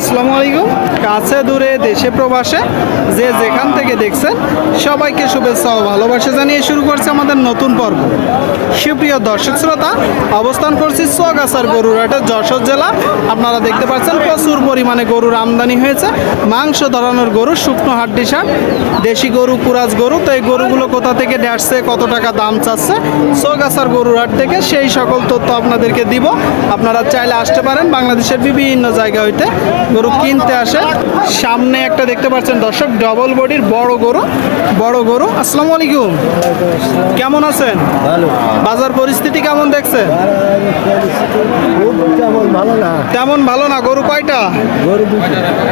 আসসালামু আলাইকুম। কাছে দূরে দেশে প্রবাসে যে যেখান থেকে দেখছেন, সবাইকে শুভেচ্ছা ও ভালোবাসা জানিয়ে শুরু করছে আমাদের নতুন পর্ব। সুপ্রিয় দর্শক শ্রোতা, অবস্থান করছি সোয়াগাছার গরুরহাটের যশোর জেলা। আপনারা দেখতে পাচ্ছেন, প্রচুর পরিমাণে গরুর আমদানি হয়েছে। মাংস ধরানোর গরু, শুকনো হাড্ডি সার দেশি গরু, কুরাজ গরু। তো এই গরুগুলো কোথা থেকে আসছে, কত টাকা দাম চাচ্ছে, সোগাছার গরুরহাট থেকে সেই সকল তথ্য আপনাদেরকে দিব। আপনারা চাইলে আসতে পারেন বাংলাদেশের বিভিন্ন জায়গা হইতে। গরু কিনতে আসে। সামনে একটা দেখতে পাচ্ছেন দর্শক ডবল বডির বড় গরু বড় গরু। আসসালামু আলাইকুম। কেমন আছেন? ভালো। বাজার পরিস্থিতি কেমন দেখছেন? তেমন ভালো না। তেমন ভালো না। গরু কয়টা?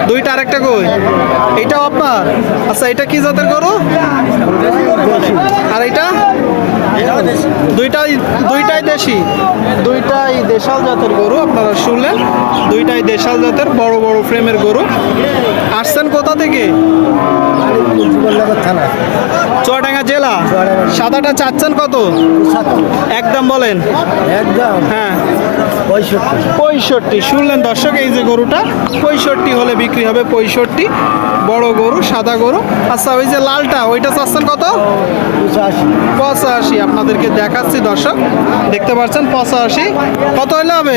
দুইটা। আরেকটা কই? এইটাও আপনার? আচ্ছা এটা কি জাতের গরু। আর এটা? দুইটাই দুইটাই দেশি। দুইটাই দেশাল জাতের গরু আপনারা শুনলেন। দুইটাই দেশাল জাতের বড় বড় ফ্রেমের গরু। আসছেন কোথা থেকে? থানা চুয়াডাঙ্গা জেলা। সাদাটা চাচ্ছেন কত? একদম বলেন। একদম হ্যাঁ। পঁয়ষট্টি। শুনলেন দর্শক এই যে গরুটা পঁয়ষট্টি হলে বিক্রি হবে পঁয়ষট্টি। বড় গরু সাদা গরু। আচ্ছা ওই যে লালটা ওইটা চাচ্ছেন কত? পঁচাশি। আপনাদেরকে দেখাচ্ছি দর্শক দেখতে পাচ্ছেন পঁচাশি। কত হলে হবে?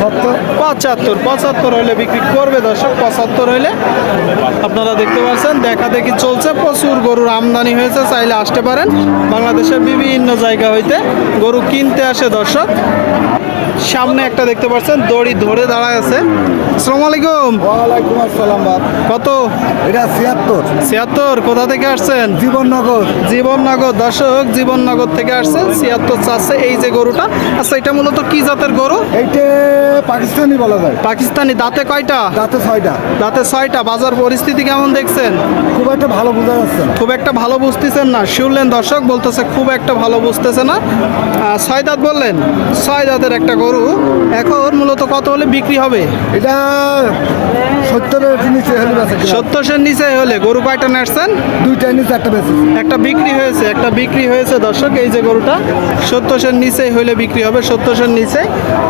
পঁচাত্তর? পঁচাত্তর হইলে বিক্রি করবে দর্শক, পঁচাত্তর হইলে আপনারা দেখতে পাচ্ছেন, দেখা দেখি চলছে, প্রচুর গরুর আমদানি হয়েছে, চাইলে আসতে পারেন। বাংলাদেশের বিভিন্ন জায়গা হইতে গরু কিনতে আসে দর্শক। সামনে একটা দেখতে পাচ্ছেন দড়ি ধরে দাঁড়ায় আছে। আসসালামু আলাইকুম। ওয়ালাইকুম আসসালাম বাপ। কত? এটা ছিয়াত্তর। ছিয়াত্তর কোথা থেকে আসছেন? জীবননগর। জীবননগর দর্শক জীবননগর থেকে আসছেন ছিয়াত্তর চাচ্ছে এই যে গরুটা। আচ্ছা এটা মূলত কি জাতের গরু? এইটা পাকিস্তানি বলা যায়। পাকিস্তানি দাঁতে কয়টা? দাঁতে ছয়টা। দাঁতে ছয়টা বাজার পরিস্থিতি কেমন দেখছেন? খুব একটা ভালো বোঝা যাচ্ছে না। খুব একটা ভালো বুঝতেছেন না শুনলেন দর্শক বলতেছে খুব একটা ভালো বুঝতেছে না। ছয় দাঁত বললেন ছয় দাঁতের একটা গরু। এখন মূলত কত হলে বিক্রি হবে? এটা সত্তরের নিচে হলে সত্তরের নিচে হলে গরু কয়টা দুইটা নিচে একটা একটা বিক্রি হয়েছে একটা বিক্রি হয়েছে দর্শক এই যে গরুটা। সত্তরশের নিচেই হলে বিক্রি হবে সত্তরশের নিচে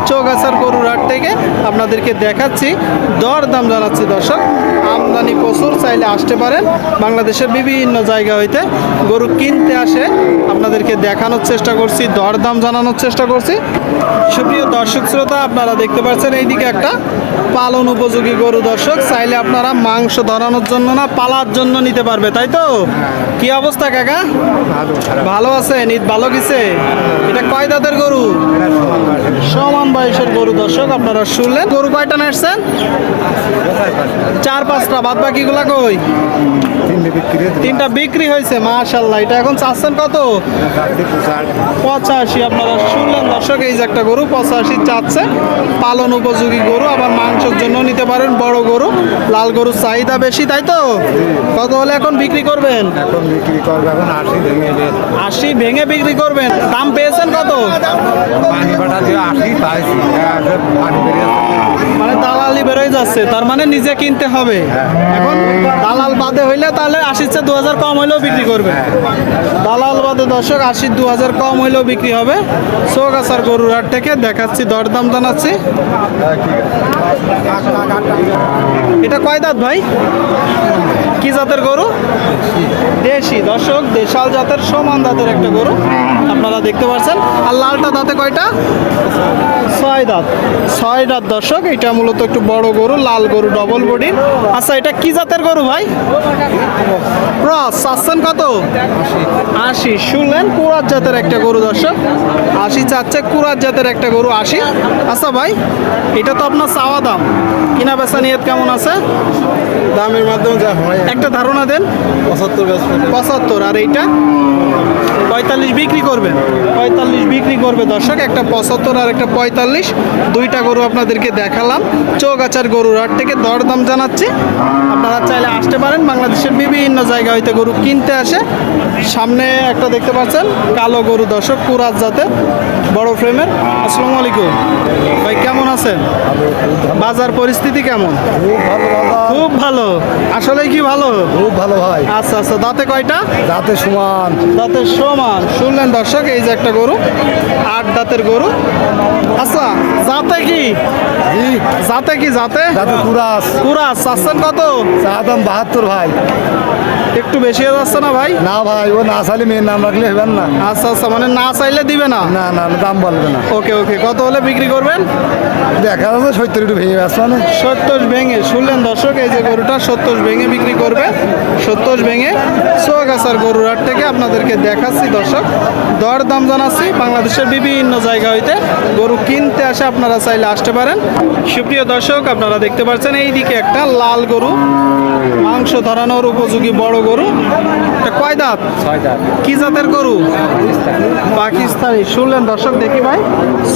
চৌগাছার গরুর হাট থেকে আপনাদেরকে দেখাচ্ছি দর দাম জানাচ্ছি দর্শক। আমদানি প্রচুর চাইলে আসতে পারেন। বাংলাদেশের বিভিন্ন জায়গা হইতে গরু কিনতে আসে। আপনাদেরকে দেখানোর চেষ্টা করছি দর দাম জানানোর চেষ্টা করছি। সুপ্রিয় দর্শক শ্রোতা আপনারা দেখতে পাচ্ছেন এইদিকে একটা পালন উপযোগী গরু দর্শক। চাইলে আপনারা মাংস ধরানোর জন্য না পালার জন্য নিতে পারবে তাই তো? কি অবস্থা কাকা? ভালো আছেন? ঈদ ভালো গেছে? এটা কয় দাঁতের গরু? সমান বয়সের গরু দর্শক আপনারা শুনলেন। গরু কয়টা নাড়ছেন? চার পাঁচটা। বাদ বাকিগুলা কই? তিনটে বিক্রি হয়েছে। মাশাল্লাহ এটা এখন চাচ্ছেন কত? পঁচাশি আপনারা শুনলেন দর্শক এই যে একটা গরু পঁচাশি চাচ্ছে পালন উপযোগী গরু আবার মাংসের জন্য নিতে পারেন বড় গরু। লাল গরুর চাহিদা বেশি তাই তো? কত হলে এখন বিক্রি করবেন? এখন বিক্রি করবে এখন আশি ভেঙে আশি ভেঙে বিক্রি করবেন। দাম পেয়েছেন কত? পানি বাটা দিয়ে আশি পাইছি মানে দালালি বেরোয় যাচ্ছে তার মানে নিজে কিনতে হবে। এখন বাদে হইলে তাহলে আশির চেয়ে দু হাজার কম হইলেও বিক্রি করবে। দালাল বাদে দর্শক, আশির দু হাজার কম হইলেও বিক্রি হবে। চৌগাছার গরুর হাট থেকে দেখাচ্ছি, দরদাম জানাচ্ছি। এটা কয় দাঁত ভাই? কি জাতের গরু? দেশি। দর্শক, দেশাল জাতের, সমান দাঁতের একটা গরু। আপনারা দেখতে পাচ্ছেন আর লালটা দাঁতে কয়টা? ছয় দাঁত। ছয় দাঁত, দর্শক। এটা মূলত একটু বড় গরু, লাল গরু ডবল বডি আচ্ছা এটা কি জাতের গরু ভাই? ক্রস। চাচ্ছেন কত? আশি। শুনলেন? কুরাত জাতের একটা গরু, দর্শক। আশি চাচ্ছে, কুরাত জাতের একটা গরু, আশি। আচ্ছা ভাই, এটা তো আপনার চাওয়া দাম। কিনা বেচা নিয়ত কেমন আছে? দামের মাধ্যমে যা হয়। একটা ধারণা দেন। পঁচাত্তর গাছ পঁচাত্তর আর এইটা? পঁয়তাল্লিশ বিক্রি করবেন। পঁয়তাল্লিশ বিক্রি করবে দর্শক একটা পঁচাত্তর আর একটা পঁয়তাল্লিশ। দুইটা গরু আপনাদেরকে দেখালাম। চৌগাছার গরুর হাট থেকে দরদাম জানাচ্ছি। আপনারা চাইলে আসতে পারেন। বাংলাদেশের বিভিন্ন জায়গা হইতে গরু কিনতে আসে। সামনে একটা দেখতে পাচ্ছেন কালো গরু দর্শক কুরাজ জাতের বড় ফ্রেমের। আসসালামু আলাইকুম। ভাই কেমন আছেন? বাজার পরিস্থিতি কেমন? খুব ভালো। ভালো? আসলে কি ভালো? খুব ভালো ভাই। আচ্ছা আচ্ছা দাঁতে কয়টা? দাঁতে সমান। দাঁতে সমান। শুনলেন দর্শক এই যে একটা গরু আট দাঁতের গরু। আচ্ছা জাতে কি? জাতে কি যাতে কুরাস। কুরাস আসছেন চাচ্ছেন কত? চা দাম বাহাত্তর ভাই। একটু বেশি হয়ে যাচ্ছে না ভাই? না ভাই ও না চাইলে মেয়ের নাম রাখলে হবেন না। আচ্ছা আচ্ছা মানে না চাইলে দিবে না? না না না, দাম বলবে না। ওকে ওকে কত হলে বিক্রি করবেন? দেখা যাচ্ছে সত্তর একটু ভেঙে আসছে মানে। সত্তর ভেঙে শুনলেন দর্শক এই যে গরুটা সত্তর ভেঙে বিক্রি করবে। সত্তর ভেঙে সোগাছার গরুর হাট থেকে আপনাদেরকে দেখাচ্ছি দর্শক। দর দাম জানাচ্ছি বাংলাদেশের বিভিন্ন জায়গা হইতে। গরু কিনতে আসে আপনারা চাইলে আসতে পারেন। সুপ্রিয় দর্শক আপনারা দেখতে পাচ্ছেন এইদিকে একটা লাল গরু। মাংস ধরানোর উপযোগী বড় গরু? কয় দাঁত? কি জাতের গরু? পাকিস্তানি। শুনলেন দর্শক দেখি ভাই।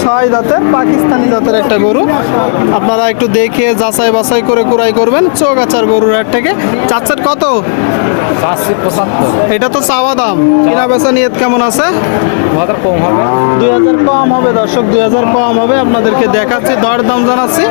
ছয় দাঁতের পাকিস্তানি জাতের একটা গরু। আপনারা একটু দেখে যাচাই বাছাই করে কুড়াই করবেন চৌগাছার গরুর হাট থেকে। চাচ্ছেন কত? এটা তো চাওয়া দাম। কিনা বেচা নিয়ত কেমন আছে? কম হবে। দুই হাজার কম হবে দর্শক দুই হাজার কম হবে। আপনাদেরকে দেখাচ্ছি দর দাম জানাচ্ছি।